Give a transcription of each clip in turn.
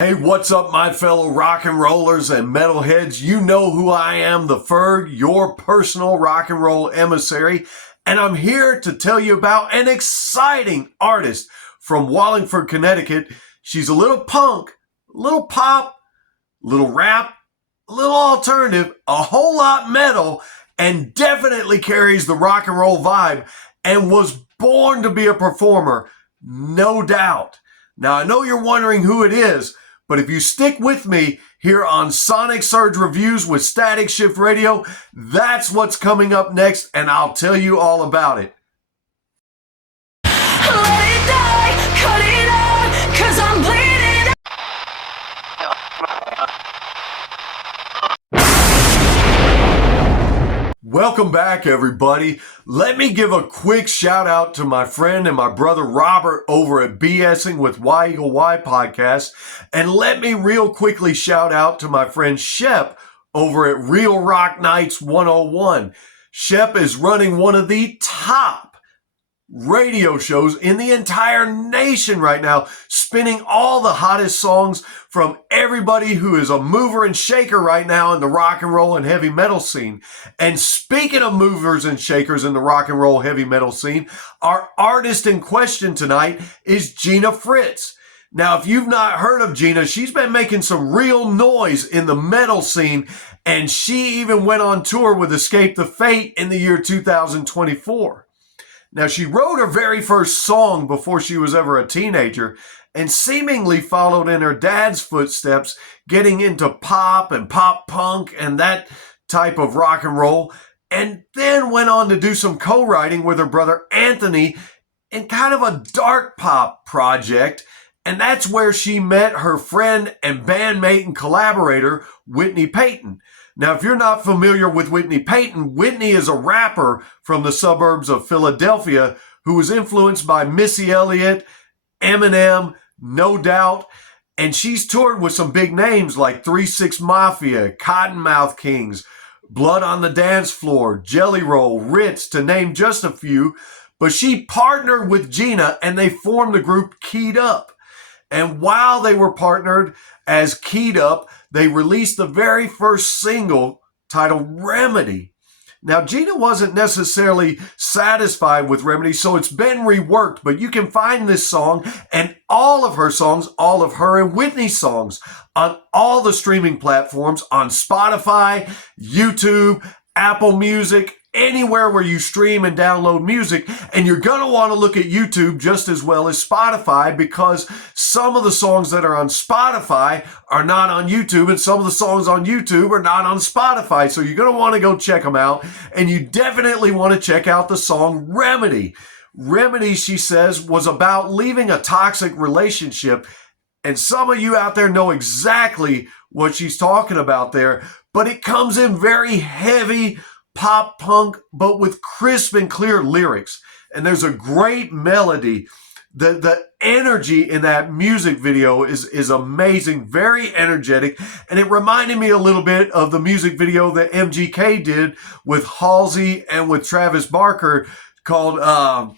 Hey, what's up, my fellow rock and rollers and metalheads? You know who I am, the Ferg, your personal rock and roll emissary, and I'm here to tell you about an exciting artist from Wallingford, Connecticut. She's a little punk, a little pop, a little rap, a little alternative, a whole lot metal, and definitely carries the rock and roll vibe and was born to be a performer, no doubt. Now, I know you're wondering who it is, but if you stick with me here on Sonic Surge Reviews with Static Shift Radio, that's what's coming up next, and I'll tell you all about it. Let it die, cut it out, 'cause I'm bleeding. Welcome back, everybody. Let me give a quick shout out to my friend and my brother Robert over at BSing with Y-Eagle-Y podcast. And let me real quickly shout out to my friend Shep over at Real Rock Nights 101. Shep is running one of the top radio shows in the entire nation right now, spinning all the hottest songs from everybody who is a mover and shaker right now in the rock and roll and heavy metal scene. And speaking of movers and shakers in the rock and roll heavy metal scene, our artist in question tonight is Gina Fritz. Now, if you've not heard of Gina, she's been making some real noise in the metal scene, and she even went on tour with Escape the Fate in the year 2024. Now, she wrote her very first song before she was ever a teenager and seemingly followed in her dad's footsteps, getting into pop and pop punk and that type of rock and roll, and then went on to do some co-writing with her brother Anthony in kind of a dark pop project. And that's where she met her friend and bandmate and collaborator, Whitney Payton. Now, if you're not familiar with Whitney Payton, Whitney is a rapper from the suburbs of Philadelphia who was influenced by Missy Elliott, Eminem, No Doubt, and she's toured with some big names like 3-6 Mafia, Cottonmouth Kings, Blood on the Dance Floor, Jelly Roll, Ritz, to name just a few. But she partnered with Gina and they formed the group Keyed Up. And while they were partnered as Keyed Up, they released the very first single titled Remedy. Now, Gina wasn't necessarily satisfied with Remedy, so it's been reworked, but you can find this song and all of her songs, all of her and Whitney's songs, on all the streaming platforms, on Spotify, YouTube, Apple Music, anywhere where you stream and download music. And you're going to want to look at YouTube just as well as Spotify, because some of the songs that are on Spotify are not on YouTube, and some of the songs on YouTube are not on Spotify. So you're going to want to go check them out. And you definitely want to check out the song Remedy. Remedy, she says, was about leaving a toxic relationship. And some of you out there know exactly what she's talking about there, but it comes in very heavy pop punk, but with crisp and clear lyrics. And there's a great melody. The energy in that music video is amazing, very energetic. And it reminded me a little bit of the music video that MGK did with Halsey and with Travis Barker called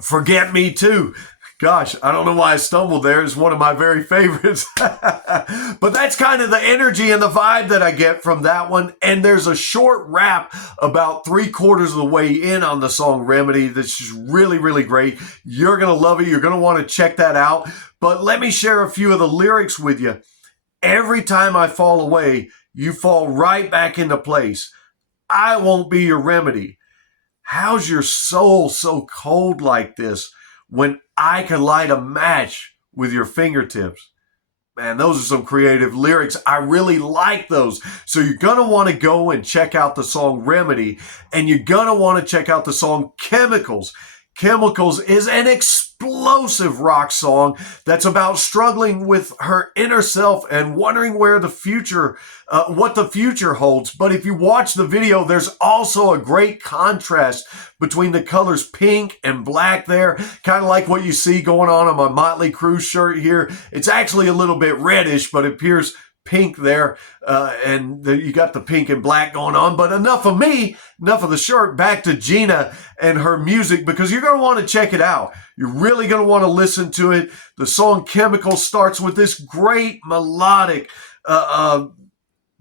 Forget Me Too. Gosh, I don't know why I stumbled there. It's one of my very favorites. But that's kind of the energy and the vibe that I get from that one. And there's a short rap about 3/4 of the way in on the song Remedy that's just really, really great. You're going to love it. You're going to want to check that out. But let me share a few of the lyrics with you. Every time I fall away, you fall right back into place. I won't be your remedy. How's your soul so cold like this when I can light a match with your fingertips? Man, those are some creative lyrics. I really like those. So you're going to want to go and check out the song Remedy, and you're going to want to check out the song Chemicals. Chemicals is an explosive rock song that's about struggling with her inner self and wondering where the future, what the future holds. But if you watch the video, there's also a great contrast between the colors pink and black there, kind of like what you see going on my Motley Crue shirt here. It's actually a little bit reddish, but it appears pink there, and you got the pink and black going on. But enough of me, enough of the shirt. Back to Gina and her music, because you're going to want to check it out. You're really going to want to listen to it. The song Chemical starts with this great melodic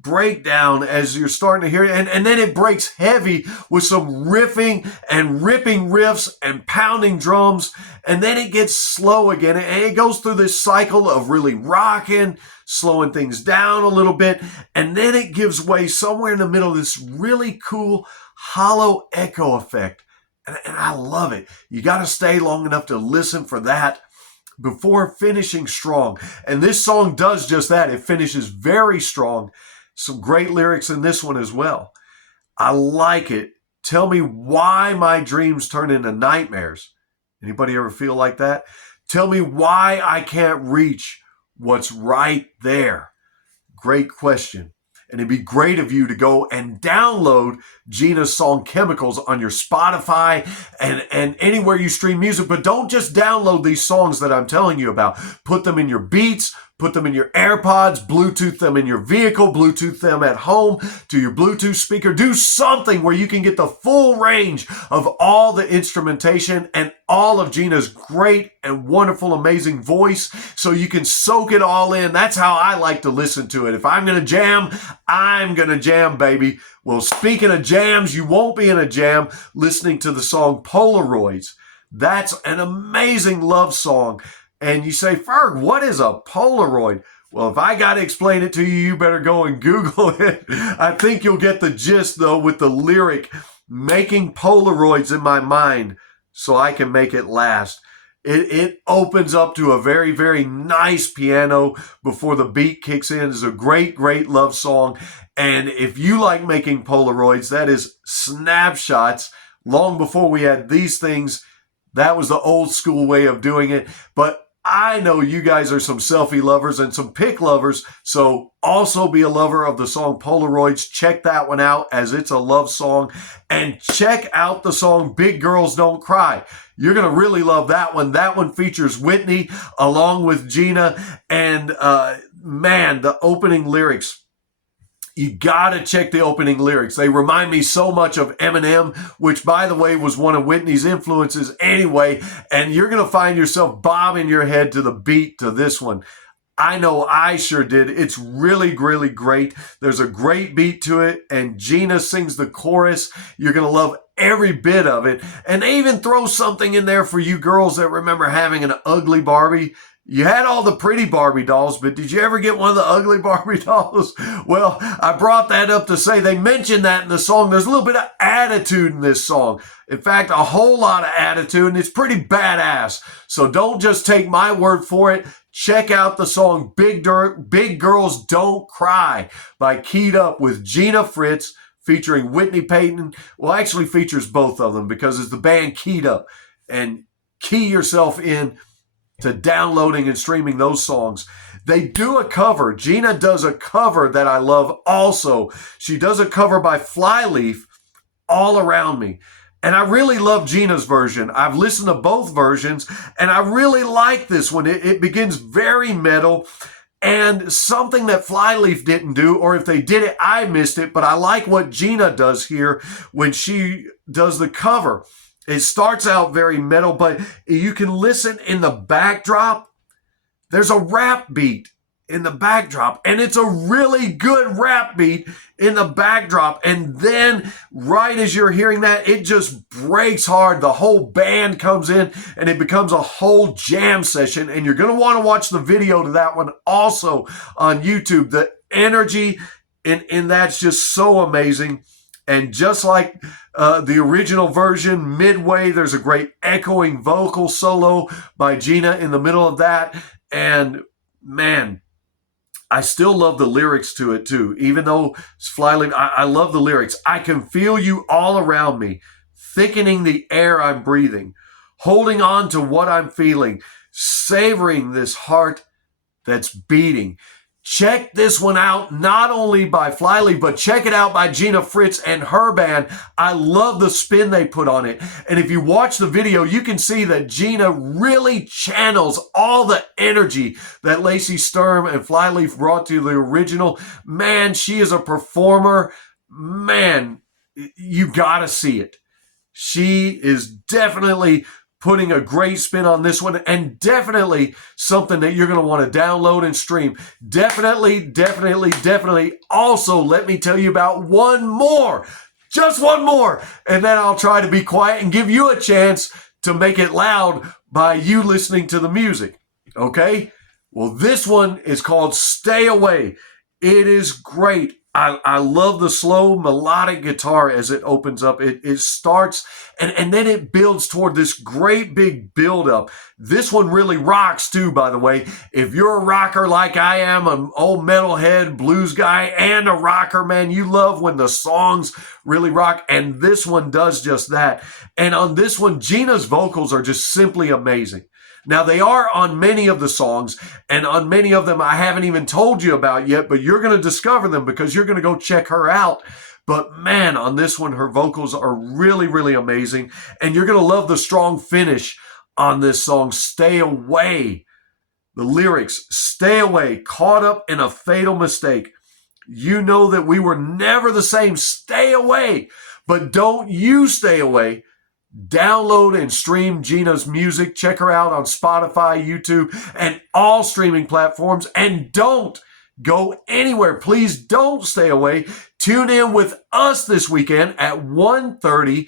breakdown as you're starting to hear it, and then it breaks heavy with some riffing and ripping riffs and pounding drums, and then it gets slow again, and it goes through this cycle of really rocking, slowing things down a little bit, and then it gives way somewhere in the middle of this really cool hollow echo effect, and I love it. You got to stay long enough to listen for that before finishing strong, and this song does just that. It finishes very strong. Some great lyrics in this one as well. I like it. Tell me why my dreams turn into nightmares. Anybody ever feel like that? Tell me why I can't reach what's right there. Great question. And it'd be great of you to go and download Gina's song Chemicals on your Spotify and anywhere you stream music. But don't just download these songs that I'm telling you about. Put them in your Beats, put them in your AirPods, Bluetooth them in your vehicle, Bluetooth them at home to your Bluetooth speaker. Do something where you can get the full range of all the instrumentation and all of Gina's great and wonderful, amazing voice, so you can soak it all in. That's how I like to listen to it. If I'm going to jam, I'm going to jam, baby. Well, speaking of jams, you won't be in a jam listening to the song Polaroids. That's an amazing love song. And you say, Ferg, what is a Polaroid? Well, if I got to explain it to you, you better go and Google it. I think you'll get the gist, though, with the lyric, making Polaroids in my mind so I can make it last. It opens up to a very, very nice piano before the beat kicks in. It's a great, great love song. And if you like making Polaroids, that is snapshots. Long before we had these things, that was the old school way of doing it. But I know you guys are some selfie lovers and some pic lovers, so also be a lover of the song Polaroids. Check that one out, as it's a love song. And check out the song Big Girls Don't Cry. You're going to really love that one. That one features Whitney along with Gina. And man, the opening lyrics. You got to check the opening lyrics. They remind me so much of Eminem, which, by the way, was one of Whitney's influences anyway. And you're going to find yourself bobbing your head to the beat to this one. I know I sure did. It's really, really great. There's a great beat to it, and Gina sings the chorus. You're going to love every bit of it. And they even throw something in there for you girls that remember having an ugly Barbie. You had all the pretty Barbie dolls, but did you ever get one of the ugly Barbie dolls? Well, I brought that up to say they mentioned that in the song. There's a little bit of attitude in this song. In fact, a whole lot of attitude, and it's pretty badass. So don't just take my word for it. Check out the song Big Girls Don't Cry by Keyed Up with Gina Fritz featuring Whitney Payton. Well, actually features both of them because it's the band Keyed Up. And key yourself in to downloading and streaming those songs. They do a cover. Gina does a cover that I love also. She does a cover by Flyleaf, All Around Me. And I really love Gina's version. I've listened to both versions, and I really like this one. It begins very metal, and something that Flyleaf didn't do, or if they did it, I missed it, but I like what Gina does here when she does the cover. It starts out very metal, but you can listen in the backdrop. There's a rap beat in the backdrop, and it's a really good rap beat in the backdrop. And then right as you're hearing that, it just breaks hard. The whole band comes in, and it becomes a whole jam session. And you're going to want to watch the video to that one also on YouTube. The energy in that's just so amazing. And just like the original version, midway, there's a great echoing vocal solo by Gina in the middle of that. And man, I still love the lyrics to it too. Even though it's Flyleaf, I love the lyrics. I can feel you all around me, thickening the air I'm breathing, holding on to what I'm feeling, savoring this heart that's beating. Check this one out, not only by Flyleaf, but check it out by Gina Fritz and her band. I love the spin they put on it. And if you watch the video, you can see that Gina really channels all the energy that Lacey Sturm and Flyleaf brought to the original. Man, she is a performer. Man, you gotta see it. She is definitely putting a great spin on this one, and definitely something that you're going to want to download and stream. Definitely. Also, let me tell you about one more, just one more, and then I'll try to be quiet and give you a chance to make it loud by you listening to the music. Okay? Well, this one is called Stay Away. It is great. I love the slow melodic guitar as it opens up. It starts and then it builds toward this great big build up. This one really rocks too, by the way. If you're a rocker like I am, an old metalhead blues guy and a rocker, man, you love when the songs really rock. And this one does just that. And on this one, Gina's vocals are just simply amazing. Now, they are on many of the songs, and on many of them I haven't even told you about yet, but you're going to discover them because you're going to go check her out. But man, on this one, her vocals are really amazing, and you're going to love the strong finish on this song, Stay Away. The lyrics, stay away, caught up in a fatal mistake. You know that we were never the same. Stay away, but don't you stay away. Download and stream Gina's music. Check her out on Spotify, YouTube, and all streaming platforms. And don't go anywhere. Please don't stay away. Tune in with us this weekend at 1:30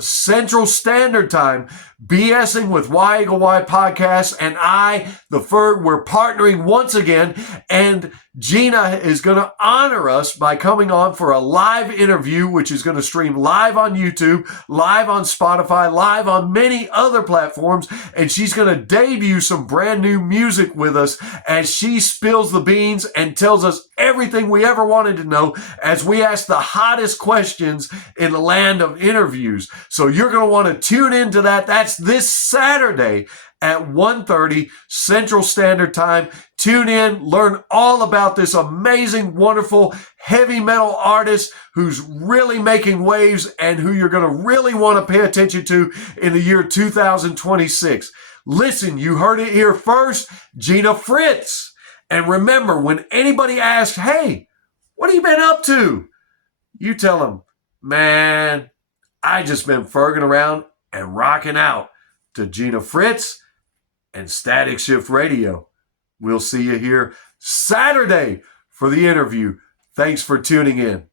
Central Standard Time, BSing with Y-Eagle-Y podcast, and I, the Ferg, we're partnering once again, and Gina is going to honor us by coming on for a live interview, which is going to stream live on YouTube, live on Spotify, live on many other platforms, and she's going to debut some brand new music with us as she spills the beans and tells us everything we ever wanted to know as we ask the hottest questions in the land of interviews. So you're going to want to tune into that. That's this Saturday at 1:30 Central Standard Time. Tune in, learn all about this amazing, wonderful heavy metal artist who's really making waves and who you're going to really want to pay attention to in the year 2026. Listen, you heard it here first, Gina Fritz. And remember, when anybody asks, hey, what have you been up to? You tell them, man, I just been ferging around and rocking out to Gina Fritz and Static Shift Radio. We'll see you here Saturday for the interview. Thanks for tuning in.